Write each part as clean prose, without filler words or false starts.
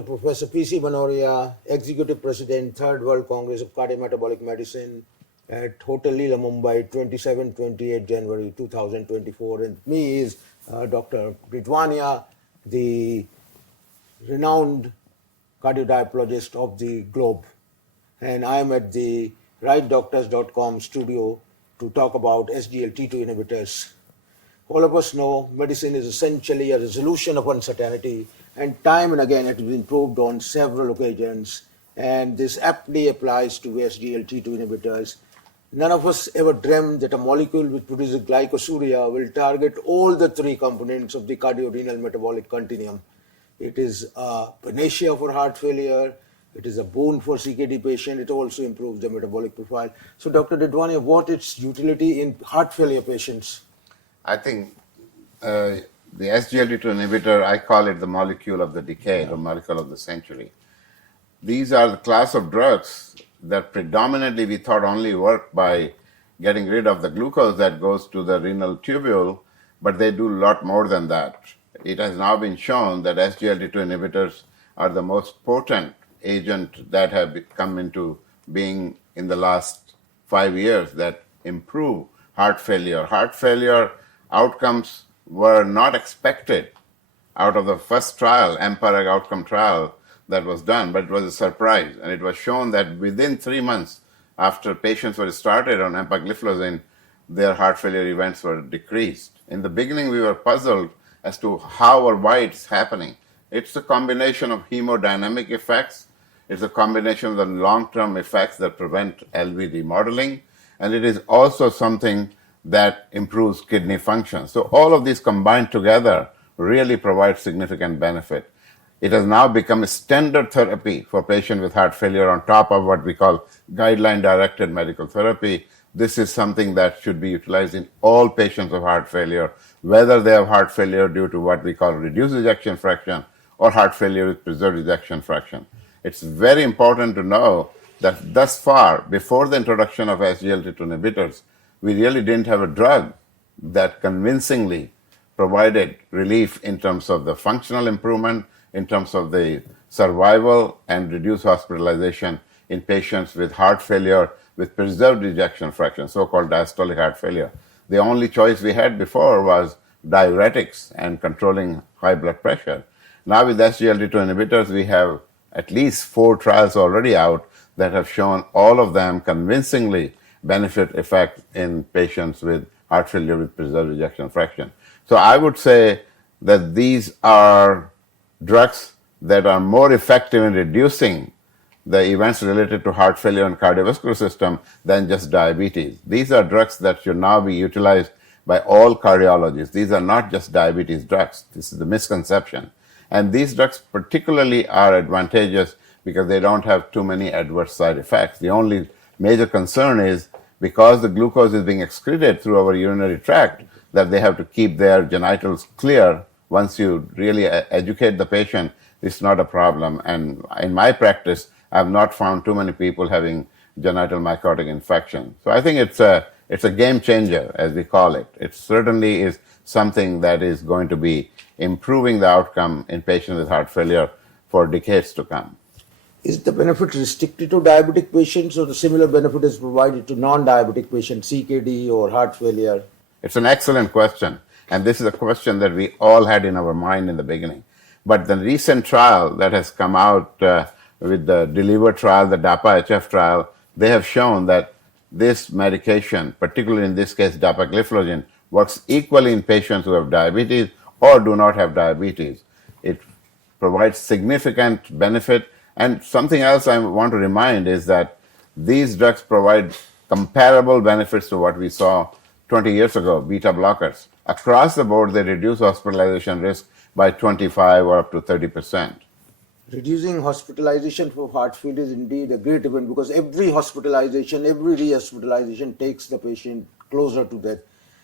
Dr. Professor P.C. Manoria, Executive President, Third World Congress of Cardiometabolic Medicine at Hotel Leela, Mumbai, 27-28 January 2024. And me is Dr. Ridwania, the renowned cardiodiapologist of the globe. And I am at the TheRightDoctors.com studio to talk about SGLT-2 inhibitors. All of us know medicine is essentially a resolution of uncertainty, and time and again it has been proved on several occasions, and this aptly applies to SGLT2 inhibitors. None of us ever dreamed that a molecule which produces glycosuria will target all the three components of the cardiorenal metabolic continuum. It is a panacea for heart failure, it is a boon for CKD patient, it also improves the metabolic profile. So Dr. Ridwania, what is its utility in heart failure patients? I think the SGLT2 inhibitor, I call it the molecule of the decade or molecule of the century. These are the class of drugs that predominantly we thought only work by getting rid of the glucose that goes to the renal tubule, but they do a lot more than that. It has now been shown that SGLT2 inhibitors are the most potent agent that have come into being in the last 5 years that improve heart failure. Heart failure outcomes were not expected out of the first trial, EMPEROR outcome trial that was done, but it was a surprise. And it was shown that within 3 months after patients were started on empagliflozin, their heart failure events were decreased. In the beginning, we were puzzled as to how or why it's happening. It's a combination of hemodynamic effects, it's a combination of the long-term effects that prevent LV remodeling, and it is also something that improves kidney function. So all of these combined together really provide significant benefit. It has now become a standard therapy for patients with heart failure on top of what we call guideline-directed medical therapy. This is something that should be utilized in all patients of heart failure, whether they have heart failure due to what we call reduced ejection fraction or heart failure with preserved ejection fraction. It's very important to know that thus far, before the introduction of SGLT2 inhibitors, we really didn't have a drug that convincingly provided relief in terms of the functional improvement, in terms of the survival and reduced hospitalization in patients with heart failure with preserved ejection fraction, so-called diastolic heart failure. The only choice we had before was diuretics and controlling high blood pressure. Now with SGLT2 inhibitors, we have at least 4 trials already out that have shown all of them convincingly benefit effect in patients with heart failure with preserved ejection fraction. So I would say that these are drugs that are more effective in reducing the events related to heart failure and cardiovascular system than just diabetes. These are drugs that should now be utilized by all cardiologists. These are not just diabetes drugs. This is the misconception. And these drugs particularly are advantageous because they don't have too many adverse side effects. The only major concern is because the glucose is being excreted through our urinary tract, that they have to keep their genitals clear. Once you really educate the patient, it's not a problem. And in my practice, I've not found too many people having genital myocardial infection. So I think it's a game changer, as we call it. It certainly is something that is going to be improving the outcome in patients with heart failure for decades to come. Is the benefit restricted to diabetic patients, or the similar benefit is provided to non-diabetic patients, CKD or heart failure? It's an excellent question. And this is a question that we all had in our mind in the beginning. But the recent trial that has come out with the DELIVER trial, the DAPA-HF trial, they have shown that this medication, particularly in this case dapagliflozin, works equally in patients who have diabetes or do not have diabetes. It provides significant benefit. And something else I want to remind is that these drugs provide comparable benefits to what we saw 20 years ago, beta blockers. Across the board, they reduce hospitalization risk by 25 or up to 30%. Reducing hospitalization for heart failure is indeed a great event, because every hospitalization, every re-hospitalization takes the patient closer to death.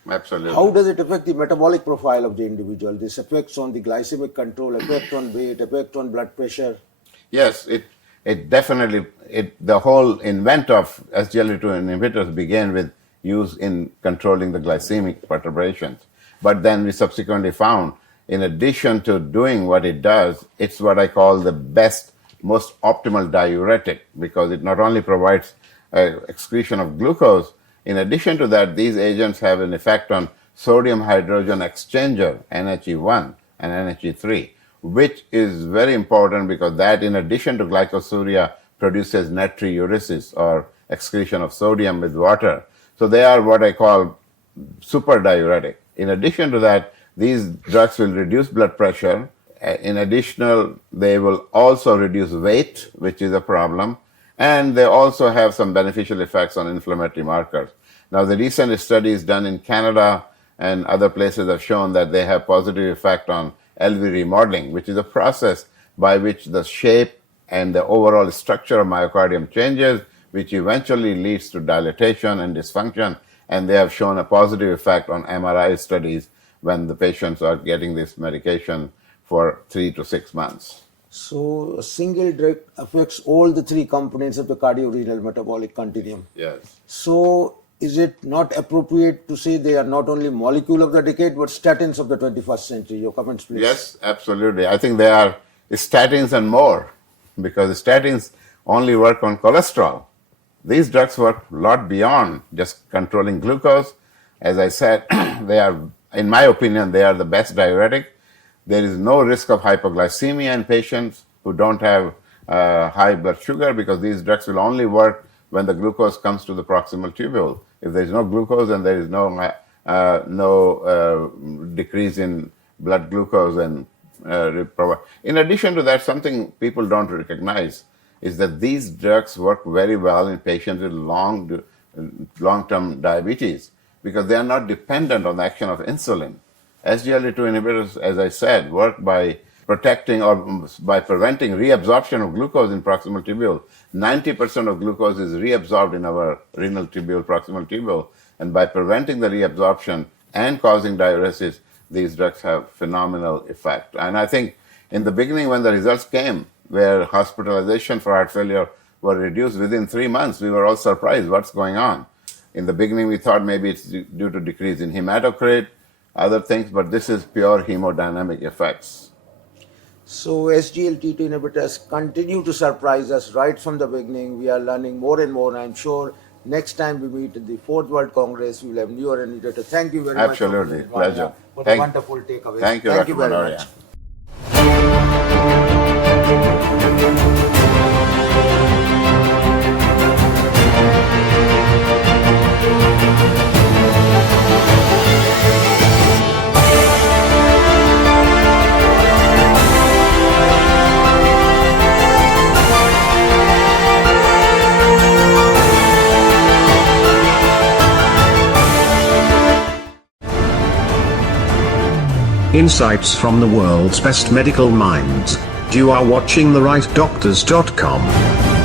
Absolutely. How does it affect the metabolic profile of the individual? This affects on the glycemic control, effect on weight, effect on blood pressure? Yes, it definitely, the whole invent of SGLT2 inhibitors began with use in controlling the glycemic perturbations. But then we subsequently found in addition to doing what it does, it's what I call the best, most optimal diuretic, because it not only provides excretion of glucose, in addition to that, these agents have an effect on sodium hydrogen exchanger, NHE1 and NHE3, which is very important because that, in addition to glycosuria, produces natriuresis, or excretion of sodium with water. So they are what I call super diuretic. In addition to that, these drugs will reduce blood pressure. In addition, they will also reduce weight, which is a problem, and they also have some beneficial effects on inflammatory markers. Now, the recent studies done in Canada and other places have shown that they have positive effect on LV remodeling, which is a process by which the shape and the overall structure of myocardium changes, which eventually leads to dilatation and dysfunction. And they have shown a positive effect on MRI studies when the patients are getting this medication for 3 to 6 months. So a single drug affects all the three components of the cardiorenal metabolic continuum. Yes. So is it not appropriate to say they are not only molecule of the decade, but statins of the 21st century? Your comments, please. Yes, absolutely. I think they are statins and more, because statins only work on cholesterol. These drugs work a lot beyond just controlling glucose. As I said, they are, in my opinion, they are the best diuretic. There is no risk of hypoglycemia in patients who don't have high blood sugar, because these drugs will only work when the glucose comes to the proximal tubule. If there is no glucose, then there is no decrease in blood glucose. And in addition to that, something people don't recognize is that these drugs work very well in patients with long-term diabetes, because they are not dependent on the action of insulin. SGLT-2 inhibitors, as I said, work by protecting or by preventing reabsorption of glucose in proximal tubule. 90% of glucose is reabsorbed in our renal tubule, proximal tubule, and by preventing the reabsorption and causing diuresis, these drugs have phenomenal effect. And I think in the beginning, when the results came, where hospitalization for heart failure were reduced within 3 months, we were all surprised what's going on. In the beginning, we thought maybe it's due to decrease in hematocrit, other things, but this is pure hemodynamic effects. So SGLT-2 inhibitors continue to surprise us right from the beginning. We are learning more and more, and I'm sure next time we meet at the 4th World Congress, we will have newer and newer data. Thank you very Absolutely. much. Pleasure. For the wonderful takeaways. Thank you, Thank you Dr. very Manoria. much. Insights from the world's best medical minds. You are watching TheRightDoctors.com.